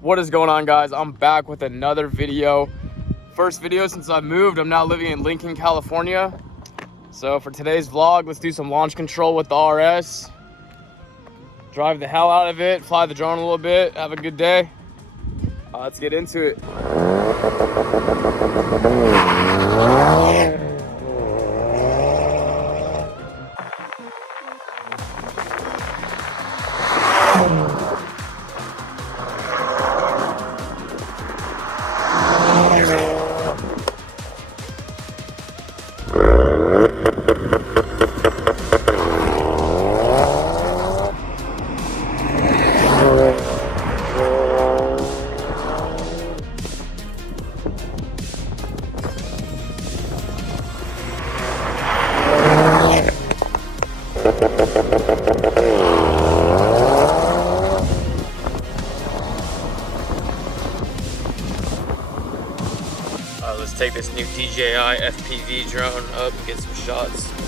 What is going on, guys? I'm back with another video. First video since I moved. I'm now living in Lincoln, California. So for today's vlog, let's do some launch control with the RS. Drive the hell out of it, fly the drone a little bit, have a good day. Let's get into it. Let's take this new DJI FPV drone up and get some shots.